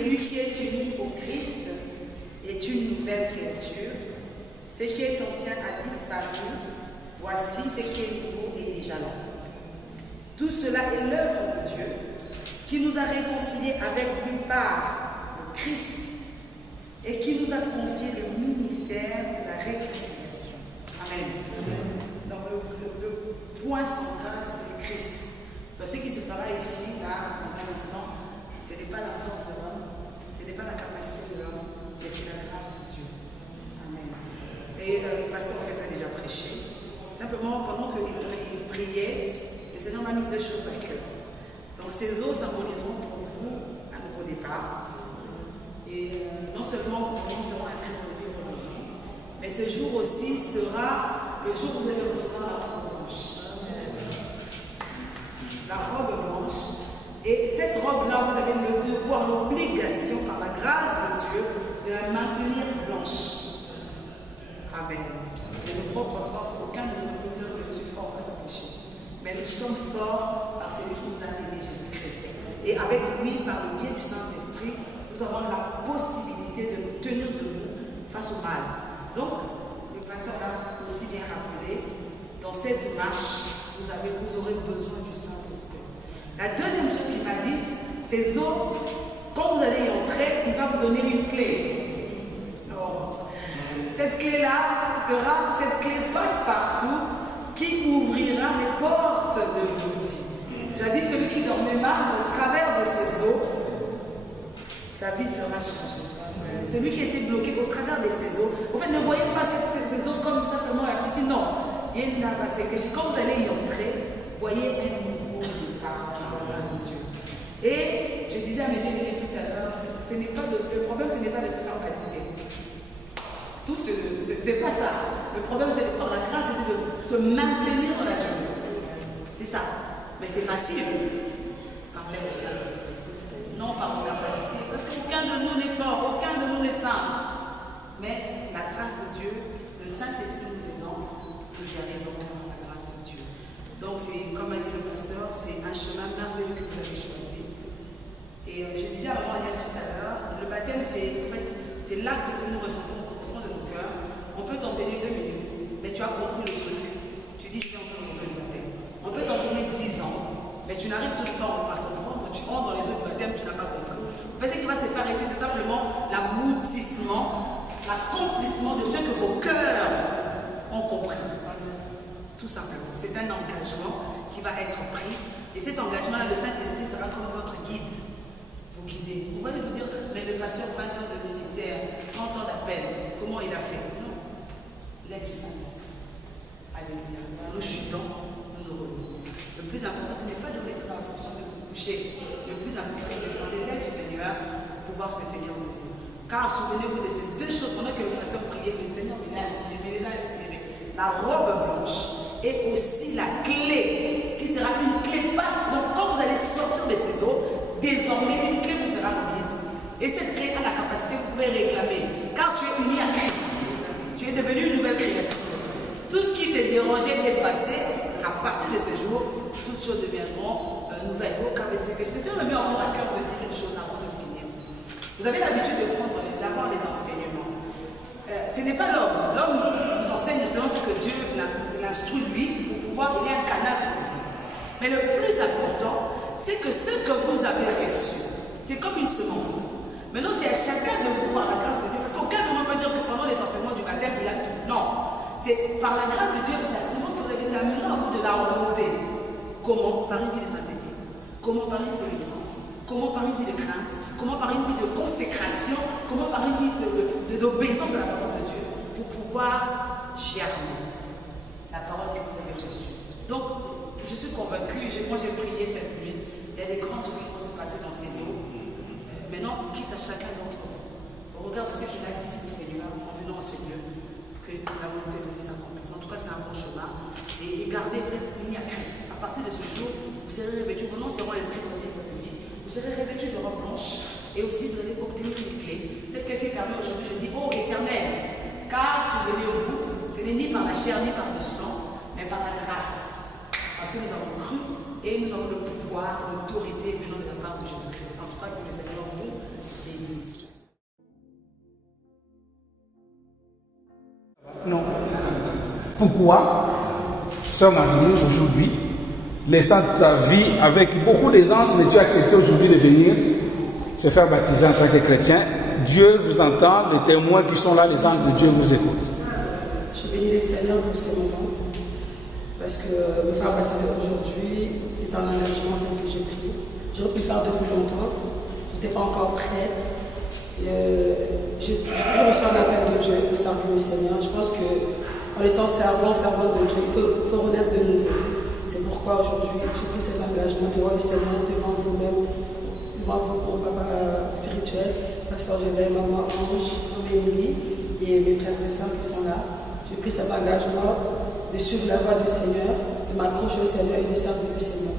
celui qui est uni au Christ est une nouvelle créature. Ce qui est ancien a disparu. Voici ce qui est nouveau est déjà là. Tout cela est l'œuvre de Dieu qui nous a réconciliés avec lui par le Christ et qui nous a confié le ministère de la réconciliation. Amen. Donc le point central, c'est le Christ. Donc ce qui se fera ici, là, dans un instant, ce n'est pas la force de l'homme, ce n'est pas la capacité de l'homme, mais c'est la grâce de Dieu. Amen. Et le pasteur en fait a déjà prêché. Simplement, pendant qu'il priait, le Seigneur m'a mis deux choses à cœur. Donc ces eaux symboliseront pour vous un nouveau départ. Et non seulement vos noms seront inscrits dans le livre de vie, mais ce jour aussi sera le jour où vous allez recevoir la robe blanche. La robe blanche. Et cette robe-là, vous avez le devoir, l'obligation, par la grâce de Dieu, de la maintenir blanche. Amen. De nos propres forces, aucun de nous peut dire que je suis fort face au péché. Mais nous sommes forts par celui qui nous a aimés, Jésus-Christ. Et avec lui, par le biais du Saint-Esprit, nous avons la possibilité de nous tenir debout face au mal. Donc, le pasteur l'a aussi bien rappelé, dans cette marche, vous aurez besoin du Saint-Esprit. La deuxième chose qu'il m'a dit, ces eaux, quand vous allez y entrer, il va vous donner une clé. Oh. Cette clé-là sera cette clé passe-partout qui ouvrira les portes de vos vies. J'ai dit, celui qui dormait mal au travers de ces eaux, ta vie sera changée. Celui qui était bloqué au travers de ces eaux, en fait, ne voyez pas ces eaux comme simplement la piscine, non. Quand vous allez y entrer, voyez un nouveau départ par la grâce de Dieu. Et je disais à mes bien-aimés tout à l'heure, le problème, ce n'est pas de se faire baptiser. C'est pas ça. Le problème, c'est par la grâce de Dieu de se maintenir dans la durée. C'est ça. Mais c'est facile. Par l'aide du Saint-Esprit. Non par nos capacités. Parce qu'aucun de nous n'est fort, aucun de nous n'est saint. Mais la grâce de Dieu, le Saint-Esprit nous aidant, nous y arriverons par la grâce de Dieu. Donc, comme a dit le pasteur, c'est un chemin merveilleux que vous avez choisi. Et je disais à Maman Agnès tout à l'heure, le baptême, c'est l'acte que nous ressentons au fond de nos cœurs. On peut t'enseigner 2 minutes, mais tu as compris le truc. Tu dis, je suis en train de le baptême. On peut t'enseigner 10 ans, mais tu n'arrives toujours pas à comprendre. Tu entres dans les eaux du baptême, tu n'as pas compris. En fait, ce qui va se faire ici, c'est simplement l'aboutissement, l'accomplissement de ce que vos cœurs ont compris. Tout simplement. C'est un engagement qui va être pris. Et cet engagement-là, le Saint-Esprit sera comme votre guide. Vous guidez. Vous allez vous dire, mais le pasteur, 20 ans de ministère, 30 ans d'appel, comment il a fait? Non. L'aide du Saint-Esprit. Alléluia. Nous chutons, nous nous relevons. Le plus important, ce n'est pas de rester dans la position de vous coucher. Le plus important, c'est de demander l'aide du Seigneur pour pouvoir se tenir debout. Car souvenez-vous de ces deux choses pendant que le pasteur priait, le Seigneur me les a inspirées. La robe blanche et aussi la clé, qui sera une clé passe. Donc quand vous allez sortir de ces eaux, désormais une clé vous sera remise. Et cette clé a la capacité que vous pouvez réclamer. Car tu es uni à Christ. Tu es devenu une nouvelle créature. Tout ce qui te dérangeait est passé. À partir de ce jour, toutes choses deviendront nouvelles. Au KBC, que je te me mets encore à cœur de dire une chose avant de finir. Vous avez l'habitude d'avoir les enseignements. Ce n'est pas l'homme. L'homme vous enseigne selon ce que Dieu l'instruit lui pour pouvoir, il est un canal pour vous. Mais le plus important, c'est que ce que vous avez reçu, c'est comme une semence. Maintenant, c'est à chacun de vous, par la grâce de Dieu, parce qu'aucun de nous peut dire que pendant les enseignements du baptême, il a tout. Non. C'est par la grâce de Dieu, la semence que vous avez, c'est à vous de l'arroser. Comment? Par une vie de sainteté. Comment? Par une vie de licence. Comment? Par une vie de crainte. Comment? Par une vie de consécration. Comment? Par une vie d'obéissance à la parole de Dieu. Pour pouvoir germer la parole que vous avez reçue. Donc, je suis convaincue, moi j'ai prié cette nuit, il y a des grandes choses qui vont se passer dans ces eaux. Maintenant, quitte à chacun d'entre vous, au regard de ce qu'il a dit au Seigneur en venant à ce lieu, que la volonté de Dieu s'accomplisse. En tout cas, c'est un bon chemin. Et gardez, vous êtes unis à Christ. À partir de ce jour, vous serez revêtus, vos noms seront inscrits dans le livre de vie. Vous serez revêtus de robe blanche et aussi vous allez obtenir une clé. Cette clé qui permet aujourd'hui, je dis, oh Éternel, car souvenez-vous, ce n'est ni par la chair ni par le sang, mais par la grâce. Parce que nous avons cru et nous avons le pouvoir, l'autorité venant de la part de Jésus-Christ. En tout cas, que le Seigneur vous bénisse. Pourquoi, Sœur Marie, aujourd'hui, laissant ta vie avec beaucoup d'aisance, mais tu as accepté aujourd'hui de venir se faire baptiser en tant que chrétien? Dieu vous entend, les témoins qui sont là, les anges de Dieu vous écoutent. Je bénis le Seigneur pour ces moments, parce que me faire baptiser aujourd'hui, c'est un engagement que j'ai pris. J'aurais pu le faire depuis longtemps, je n'étais pas encore prête. J'ai toujours reçu un appel de Dieu pour servir le Seigneur. Je pense qu'en étant servant de Dieu, il faut renaître de nouveau. C'est pourquoi aujourd'hui, j'ai pris cet engagement de voir le Seigneur devant vous-même, devant vos papa spirituel, Pasteur Joël, Maman Ange, Amélie et mes frères et sœurs qui sont là. J'ai pris cet engagement de suivre la voie du Seigneur, de m'accrocher au Seigneur et de servir le Seigneur.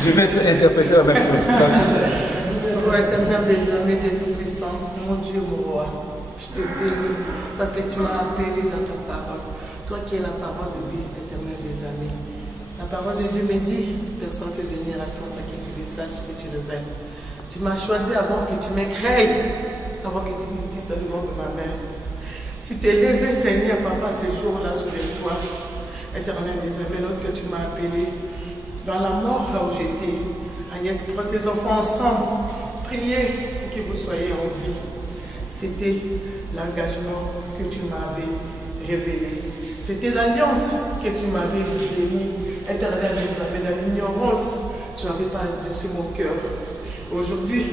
Je vais interpréter la même chose. Roi éternel des armées, Dieu Tout-Puissant, mon Dieu, mon roi, je te bénis parce que tu m'as appelé dans ta parole. Toi qui es la parole de vie éternelle des armées. La parole de Dieu me dit, personne ne peut venir à toi sans que tu le saches, que tu le veuilles. Tu m'as choisi avant que tu m'écraies, avant que tu me dises dans le ventre de ma mère. Tu t'es levé, Seigneur, papa, ce jour-là, sous les toits, éternel des armées, lorsque tu m'as appelé dans la mort, là où j'étais. Agnès, prends tes enfants ensemble, priez pour que vous soyez en vie. C'était l'engagement que tu m'avais révélé. C'était l'alliance que tu m'avais révélée. Éternel des armées, dans l'ignorance, tu n'avais pas endurci mon cœur. Aujourd'hui,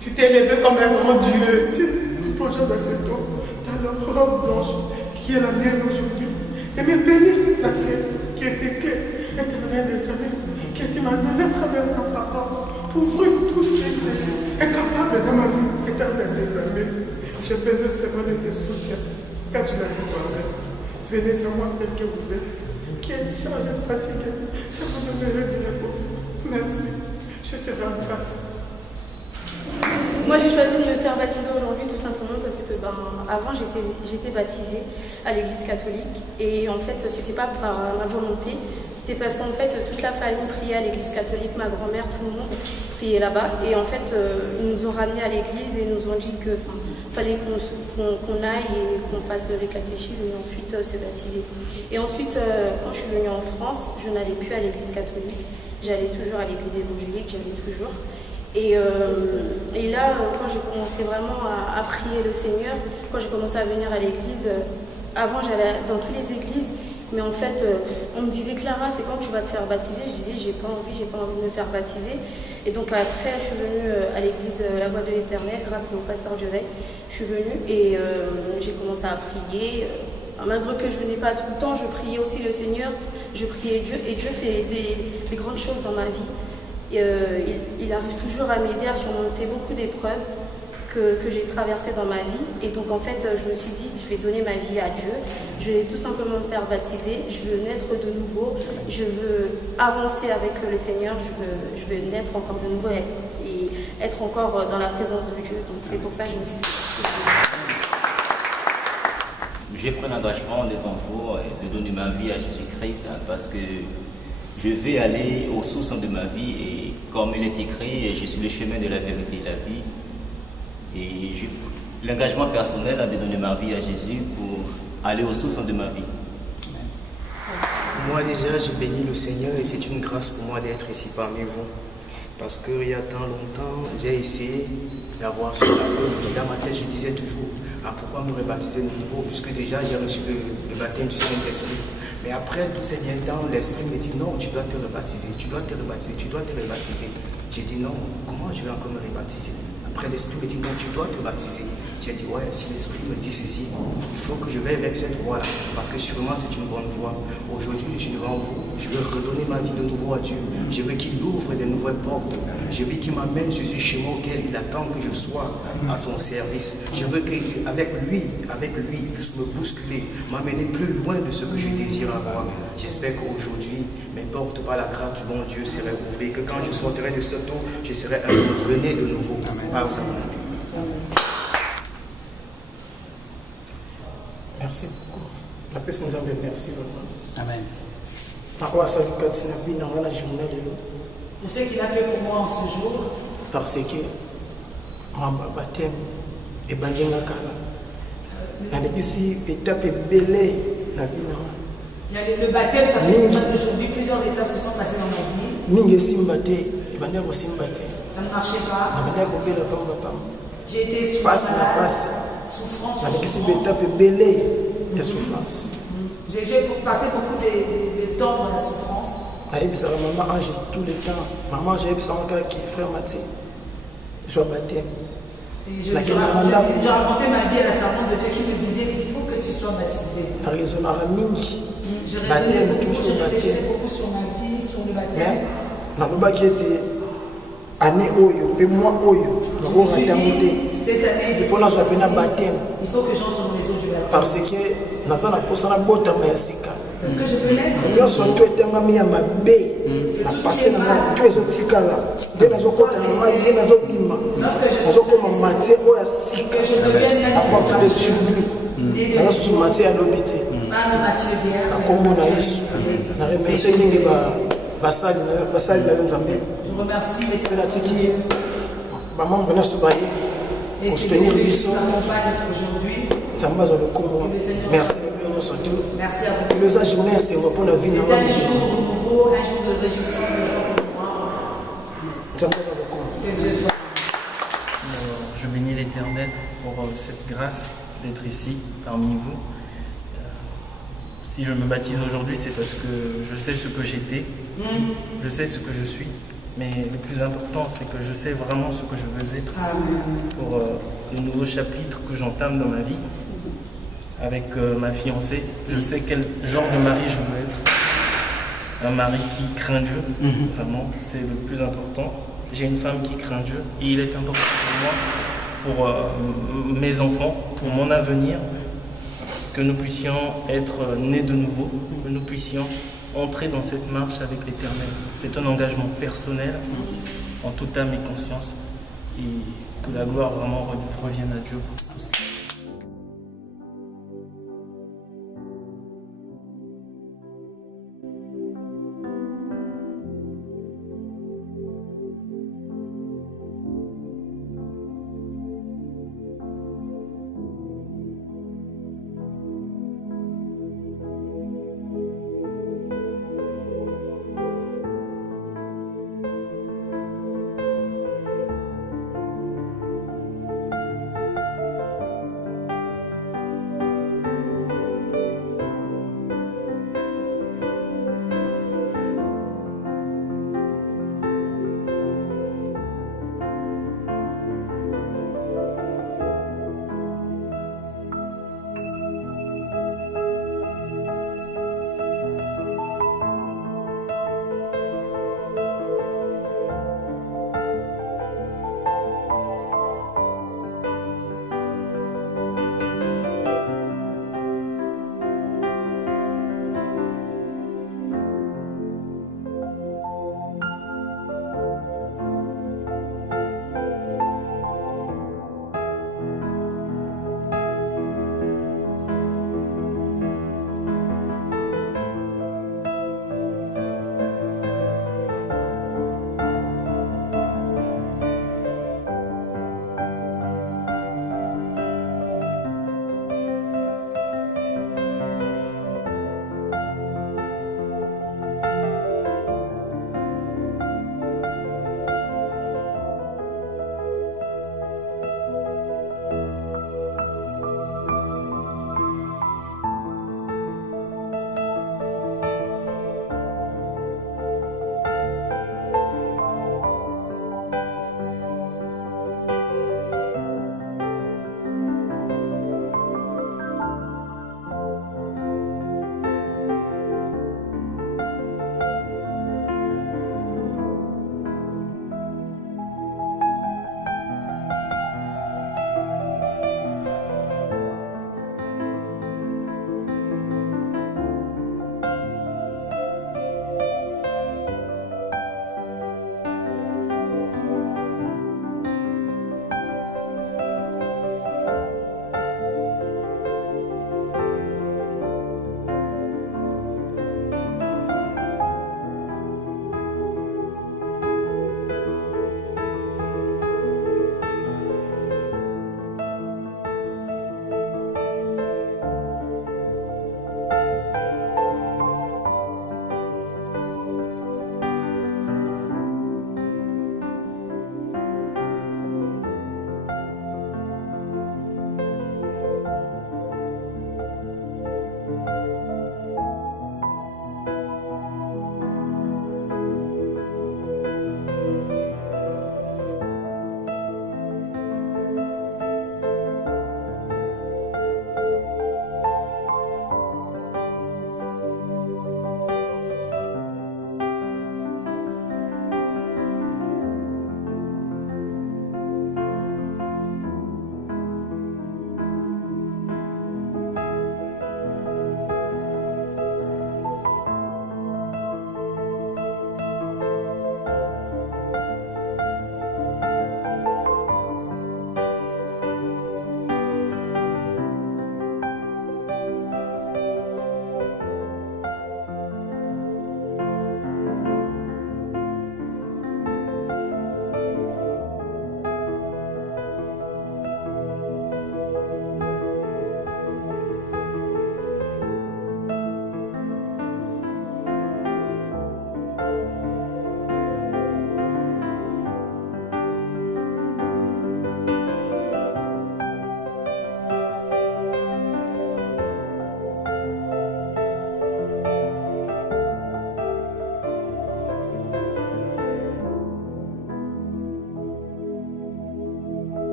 tu t'es levé comme un grand Dieu. Tu plonges dans cette eau, dans la robe blanche qui est la mienne aujourd'hui. Et me bénir la clé qui est tes clés, éternel des armées, que tu m'as donné à travers ta parole pour ouvrir tout ce qui est incapable dans ma vie, éternel des armées. J'ai besoin seulement de tes soutiens, car tu l'as dit toi-même. Venez à moi tel que vous êtes, qui êtes chargé, fatigué. Je vous donnerai du repos. Merci. Je te rends grâce. Moi j'ai choisi de me faire baptiser aujourd'hui tout simplement parce que avant j'étais baptisée à l'église catholique et en fait c'était pas par ma volonté, c'était parce qu'en fait toute la famille priait à l'église catholique, ma grand-mère, tout le monde priait là-bas et en fait ils nous ont ramenés à l'église et ils nous ont dit que fallait qu'on aille et qu'on fasse les catéchismes et ensuite se baptiser. Et ensuite quand je suis venue en France, je n'allais plus à l'église catholique, j'allais toujours à l'église évangélique, j'allais toujours. Et là, quand j'ai commencé vraiment à prier le Seigneur, quand j'ai commencé à venir à l'église, avant j'allais dans toutes les églises, mais en fait, on me disait Clara, c'est quand tu vas te faire baptiser? Je disais, j'ai pas envie de me faire baptiser. Et donc après, je suis venue à l'église La Voix de l'Éternel, grâce au pasteur Joël. Je suis venue et j'ai commencé à prier. Malgré que je venais pas tout le temps, je priais aussi le Seigneur, je priais Dieu, et Dieu fait des grandes choses dans ma vie. Il arrive toujours à m'aider à surmonter beaucoup d'épreuves que j'ai traversées dans ma vie. Et donc en fait, je me suis dit, je vais donner ma vie à Dieu. Je vais tout simplement me faire baptiser. Je veux naître de nouveau. Je veux avancer avec le Seigneur. Je veux naître encore de nouveau et être encore dans la présence de Dieu. Donc c'est pour ça que je me suis dit. J'ai pris l'engagement devant vous de donner ma vie à Jésus-Christ parce que je vais aller aux sources de ma vie et comme il est écrit, je suis le chemin de la vérité et la vie. Et j'ai l'engagement personnel de donner ma vie à Jésus pour aller aux sources de ma vie. Moi déjà, je bénis le Seigneur et c'est une grâce pour moi d'être ici parmi vous. Parce qu'il y a tant longtemps, j'ai essayé d'avoir ce appel. Et dans ma tête, je disais toujours, pourquoi me rebaptiser de nouveau? Puisque déjà j'ai reçu le baptême du Saint-Esprit. Mais après, tout ces temps, l'Esprit me dit non, tu dois te rebaptiser, tu dois te rebaptiser, tu dois te rebaptiser. J'ai dit non, comment je vais encore me rebaptiser? Après, l'Esprit me dit non, tu dois te baptiser. J'ai dit ouais, si l'Esprit me dit ceci, il faut que je vais vers cette voie-là. Parce que sûrement c'est une bonne voie. Aujourd'hui, je suis devant vous, je veux redonner ma vie de nouveau à Dieu. Je veux qu'il ouvre de nouvelles portes. Je veux qu'il m'amène sur ce chemin auquel il attend que je sois à son service. Je veux qu'avec lui, il puisse me bousculer, m'amener plus loin de ce que je désire avoir. J'espère qu'aujourd'hui, mes portes par la grâce du bon Dieu seraient ouvertes, que quand je sortirai de cette eau, je serai rené de nouveau par sa volonté. Merci beaucoup. La paix nous en merci vraiment. Amen. Parfois, ça nous continue à vivre dans la journée de l'eau. Pour ce qu'il a fait pour moi en ce jour. Parce que mon baptême est bandé dans la cala. nalekisi étape ebele na vie na Le baptême, ça fait aujourd'hui plusieurs étapes se sont passées dans ma vie. mingi esimba te ebandaki kosimba te Ça ne marchait pas. nabandaki kobela pamba pamba J'ai été sous pasi na malade, pasi souffrance. nalekisi baétape ebele ya souffrance. J'ai passé beaucoup de temps dans la souffrance. ayebisaka mama Ange tout le temps. Maman Ange ayebisaka kaka frère Mathieu joie baptême. Et j'ai raconté ma vie à la servante de Dieu qui me disait il faut que tu sois baptisé. naresonaka mingi Je baptême réfléchissais toujours beaucoup sur ma vie, sur le mais baptême. nalobaki ete année oyo mpe mois oyo nakokata yango te Cette année, ifo nazwa mpe na baptême il faut que j'entre dans les eaux du baptême. parce que naza na mposa nabotama ya sika Est-ce que je peux l'être? nyonso to etangami ya mabe na pase na nga to ezotikala nde nazokota na mai nde nazobima nazokoma matie oyo ya sika a partir de aujourd'hui naza susu matie alobi te na nkombo na yesu na remercie mingi basali na yo nzambe mpe natiki bamambre nyonso baye kosoutenir biso nzambe azwa lokombo merci nyonso tu elo eza journée ya sengo mpo na vie na nga nzambe azwa lokombo. Je bénis l'Éternel pour cette grâce d'être ici parmi vous. Si je me baptise aujourd'hui, c'est parce que je sais ce que j'étais, je sais ce que je suis, mais le plus important, c'est que je sais vraiment ce que je veux être pour le nouveau chapitre que j'entame dans ma vie. Avec ma fiancée, je sais quel genre de mari je veux être. Un mari qui craint Dieu, vraiment, c'est le plus important. J'ai une femme qui craint Dieu et il est important pour moi, pour mes enfants, pour mon avenir, que nous puissions être nés de nouveau, que nous puissions entrer dans cette marche avec l'Éternel. C'est un engagement personnel, en toute âme et conscience, et que la gloire vraiment revienne à Dieu pour tous.